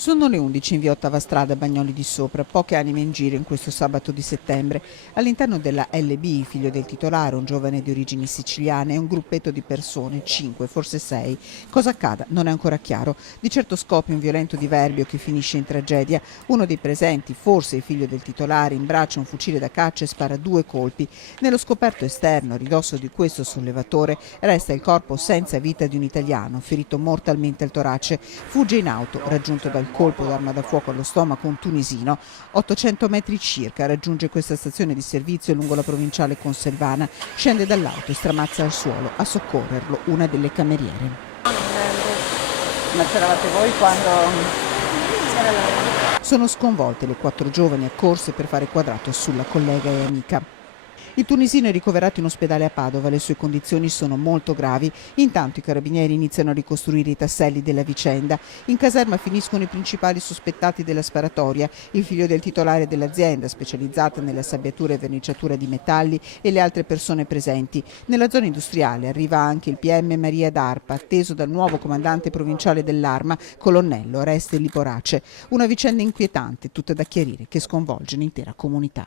Sono le 11 in via Ottava Strada, Bagnoli di Sopra, poche anime in giro in questo sabato di settembre. All'interno della LB, figlio del titolare, un giovane di origini siciliane, e un gruppetto di persone, 5, forse 6. Cosa accada non è ancora chiaro. Di certo scoppia un violento diverbio che finisce in tragedia. Uno dei presenti, forse il figlio del titolare, imbraccia un fucile da caccia e spara 2 colpi. Nello scoperto esterno, a ridosso di questo sollevatore, resta il corpo senza vita di un italiano, ferito mortalmente al torace. Fugge in auto, raggiunto dal colpo d'arma da fuoco allo stomaco un tunisino. 800 metri circa raggiunge questa stazione di servizio lungo la provinciale consilvana. Scende dall'auto e stramazza al suolo. A soccorrerlo una delle cameriere. Ma c'eravate voi quando c'era lei? Sono sconvolte le 4 giovani accorse per fare quadrato sulla collega e amica. Il tunisino è ricoverato in ospedale a Padova, le sue condizioni sono molto gravi. Intanto i carabinieri iniziano a ricostruire i tasselli della vicenda. In caserma finiscono i principali sospettati della sparatoria, il figlio del titolare dell'azienda specializzata nella sabbiatura e verniciatura di metalli e le altre persone presenti. Nella zona industriale arriva anche il PM Maria d'Arpa, atteso dal nuovo comandante provinciale dell'Arma, colonnello Oreste Liporace. Una vicenda inquietante, tutta da chiarire, che sconvolge l'intera comunità.